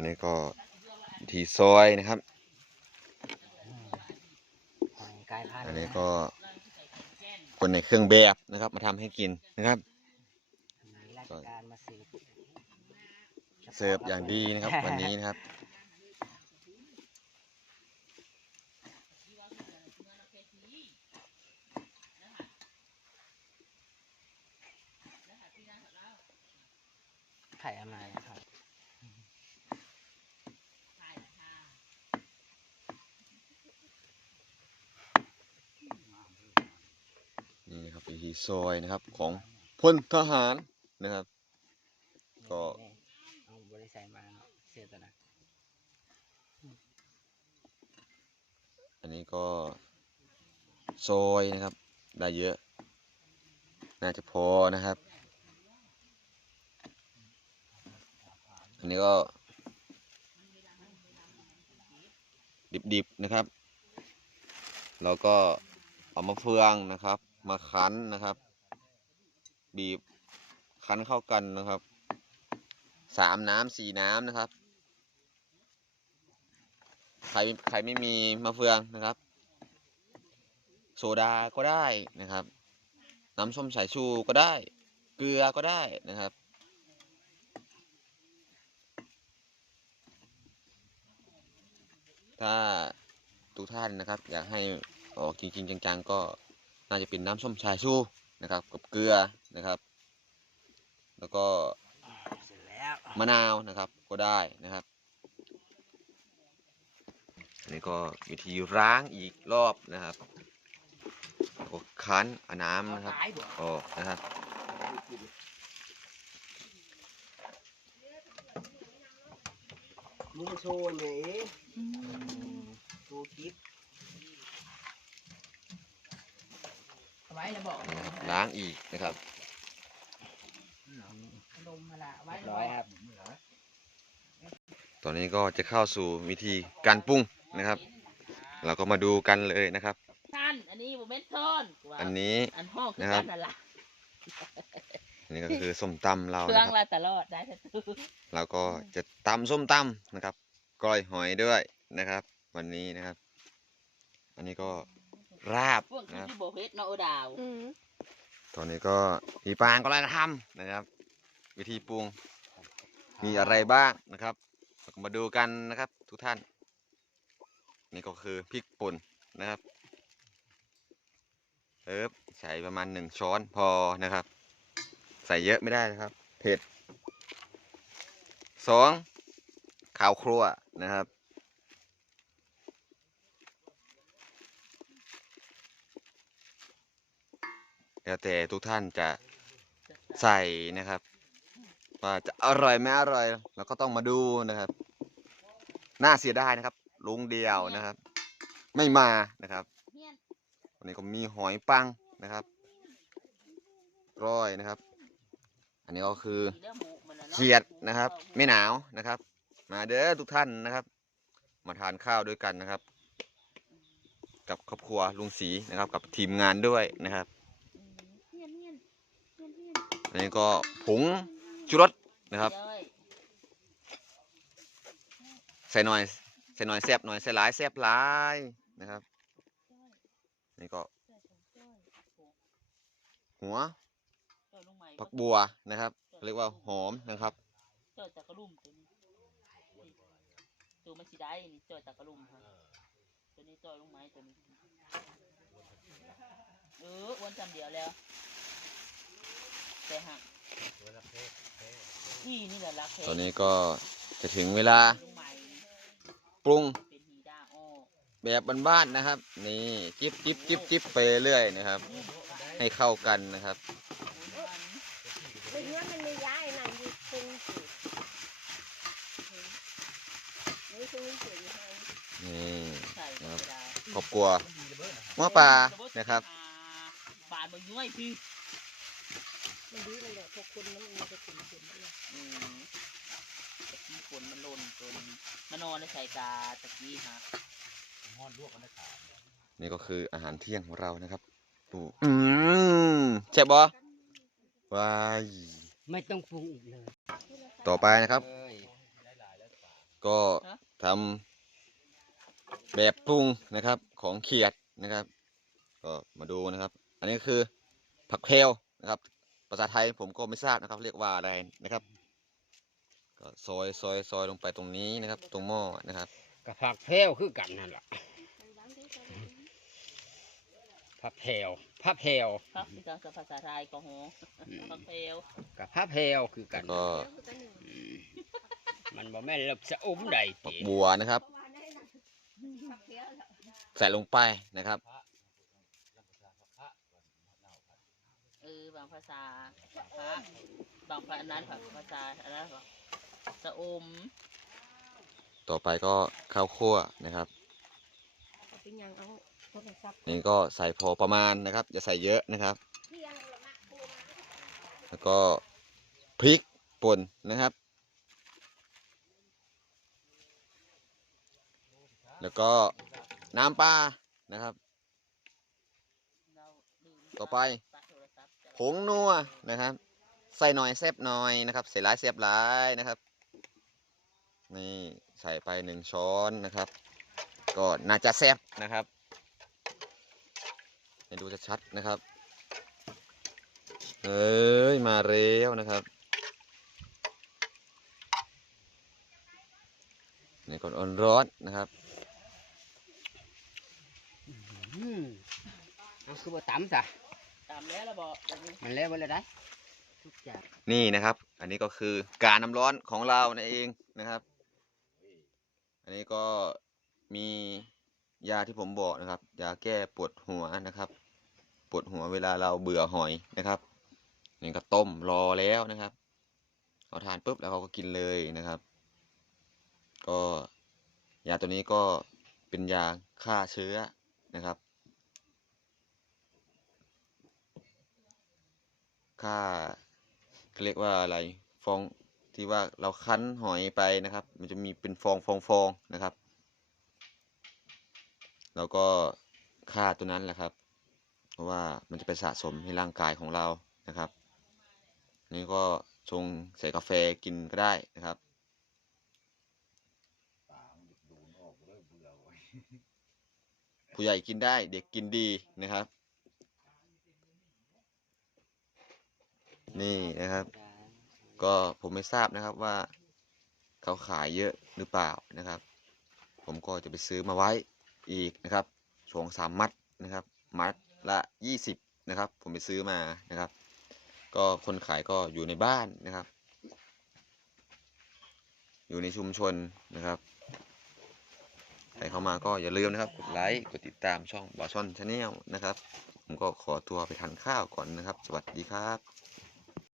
อันนี้ก็วิธีซอยนะครับหอยกลายพันธุ์อันนี้ก็คนในเครื่องแบบนะครับ มาทำให้กินนะครับ มีราชการมาสืบเสิร์ฟอย่างดีนะครับ วันนี้นะครับ ไข่เอามาครับนี่นะครับวิธี ซอยนะครับของพลทหารนะครับ ก็เอาบริษัทมาเนาะเสียตัวนะอันนี้ก็ซอยนะครับ ได้เยอะ น่าจะพอนะครับ อันนี้ก็ดิบๆนะครับ แล้วก็เอามาเฟืองนะครับ มาคั้นนะครับ บีบคั้นเข้ากันนะครับสามน้ำสี่น้ำนะครับ ใครใครไม่มีมะเฟืองนะครับ โซดาก็ได้นะครับ น้ำส้มสายชูก็ได้ เกลือก็ได้นะครับถ้าทุกท่านนะครับ อยากให้ออกจริง ๆ จัง ๆ ก็ น่าจะเป็นน้ำส้มสายชูนะครับกับเกลือนะครับ แล้วก็เสร็จแล้วมะนาวนะครับก็ได้นะครับอันนี้ก็วิธีล้างอีกรอบนะครับแล้วก็คั้นเอาน้ำนะครับออกนะครับมึงโชว์หน่อยโชว์คลิป ไว้แล้วบอกนะครับล้างอีกนะครับลมมาละไว้เรียบร้อยครับตอนนี้ก็จะเข้าสู่วิธีการปรุงนะครับ เราก็มาดูกันเลยนะครับ ท่านอันนี้โมเมนต์ทอนอันนี้ อันห้องคือนะครับ กันนั่นล่ะอันนี้ก็คือส้มตำเราเครื่อนะงครับละตลอดได้ทั้งตู้เราก็จะตำส้มตำนะครับกล้อยหอยด้วยนะครับ วันนี้นะครับ อันนี้ก็ ราบพวกนะครับที่โบเฮ็ดเนาะโอดาวตอนนี้ก็พี่ปางก็ไล่ทำนะครับ วิธีปรุงมีอะไรบ้างนะครับเราก็มาดูกันนะครับ ทุกท่าน นี่ก็คือพริกป่นนะครับเอิบใส่ประมาณหนึ่งช้อนพอนะครับ ใส่เยอะไม่ได้นะครับ เผ็ดสองข้าวครัวนะครับ แล้วแต่ทุกท่านจะใส่นะครับ ว่าจะอร่อยไม่อร่อยเราก็ต้องมาดูนะครับ น่าเสียดายนะครับ ลุงเดียวนะครับ ไม่มานะครับวันนี้ก็มีหอยปังนะครับ ร้อยนะครับ อันนี้ก็คือเดี๋ยวหมูมันน่ะนาะเขียดนะครับ ไม่หนาวนะครับ มาเด้อทุกท่านนะครับ มาทานข้าวด้วยกันนะครับ กับครอบครัวลุงศรีนะครับ กับทีมงานด้วยนะครับ เฮียนเฮียนเฮียนเฮียน อันนี้ก็ผงชูรสนะครับ ใส่หน่อยใส่หน่อยแซบหน่อยใส่หลายแซบหลายนะครับนี่ก็ หัวผักบัวนะครับ เรียกว่าหอมนะครับเจ้าจักรลุ่มตัวนี้ตัวมันสิได้นี่เจ้าจักรลุ่มค่ะตัวนี้เจ้าลงไม้ตัวนี้เอออ้วนจำเดียวแล้ว แต่หักนี่นี่แหละรักแท้ตอนนี้ก็จะถึงเวลาลงใหม่ปรุงเป็นฮีดาอ้อแบบบ้านๆนะครับ นี่จิ๊บจิ๊บจิ๊บจิ๊บไปเรื่อยนะครับ ให้เข้ากันนะครับเรื่องนี้มันไม่ย้ายนั่นอยู่คงสิไม่คงสิให้นี่ใส่ธรรมดาครอบครัวหม้อปลานะครับ บานมันย้อยพี่ มันดีมันแหละพวกคุณมันมันจะกินกินเนี่ยอืมตะกี้ฝนมันหล่นจนมานอนในสายตาตะกี้ฮะนี่ก็คืออาหารเที่ยงของเรานะครับดูอืมแซ่บบ่ว้ายไม่ต้องปรุงอีกเลย ต่อไปนะครับ เอ้ย ก็ทำแบบปรุงนะครับของเขียดนะครับ ก็มาดูนะครับ อันนี้คือผักเพลวนะครับ ภาษาไทยผมก็ไม่ทราบนะครับ เรียกว่าอะไรนะครับ ก็ซอยซอยซอยลงไปตรงนี้นะครับ ตรงหม้อนะครับกับผักแพรวคือกันนั่นล่ะผักแพรวผักแพรวพักที่ทางภาษาไทยก็โหพักเพลวกับผักแพรวคือกันก็อืมมันบ่แม่นเล็บสะอุ้มใดผัติกบัวนะครับ ใส่ลงไปนะครับ เออบางภาษาพระบางภาษานั้นภาษาอะไรวะสะอมต่อไปก็ข้าวคั่วนะครับ เป็นยังเอาโทรศัพท์นี่ก็ใส่พอประมาณนะครับ อย่าใส่เยอะนะครับเที่ยงละมะกูมาแล้วก็พริกป่นนะครับ แล้วก็น้ำปลานะครับเราลืมต่อไป ผงนัวนะครับ ใส่หน่อยแซบหน่อยนะครับใส่หลายแซบหลายนะครับ นี่ใส่ไปหนึ่งช้อนนะครับ ก็น่าจะแซบนะครับให้ดูชัดๆนะครับเอ้ยมาเร็วนะครับนี่ก่อนอ่อนร้อนนะครับอืมเอาคือบ่ตำซะ แล้วราบอกเดี๋ยวนี้มันแล้วบ่เลยได้ทุกอย่างนี่นะครับ อันนี้ก็คือการน้ำร้อนของเรานั่นเองนะครับ อันนี้ก็มียาที่ผมบอกนะครับ ยาแก้ปวดหัวนะครับ ปวดหัวเวลาเราเบื่อหอยนะครับนี่ก็ต้มรอแล้วนะครับเอาทานปุ๊บแล้วเขาก็กินเลยนะครับ ก็ยาตัวนี้ก็เป็นยาฆ่าเชื้อนะครับ ฆ่าเขาเรียกว่าอะไรฟองที่ว่าเราคั้นหอยไปนะครับ มันจะมีเป็นฟองฟองฟองนะครับ แล้วก็ฆ่าตัวนั้นแหละครับ เพราะว่ามันจะไปสะสมในร่างกายของเรานะครับ นี่ก็ชงใส่กาแฟกินก็ได้นะครับผู้ใหญ่กินได้เด็กกินดีนะครับ นี่นะครับ ก็ผมไม่ทราบนะครับว่าเขาขายเยอะหรือเปล่านะครับ ผมก็จะไปซื้อมาไว้อีกนะครับสองสามมัดนะครับ มัดละยี่สิบนะครับ ผมไปซื้อมานะครับ ก็คนขายก็อยู่ในบ้านนะครับ อยู่ในชุมชนนะครับใครเข้ามาก็อย่าลืมนะครับ กดไลค์กดติดตามช่องบอช่อนชาแนลนะครับ ผมก็ขอตัวไปทานข้าวก่อนนะครับ สวัสดีครับ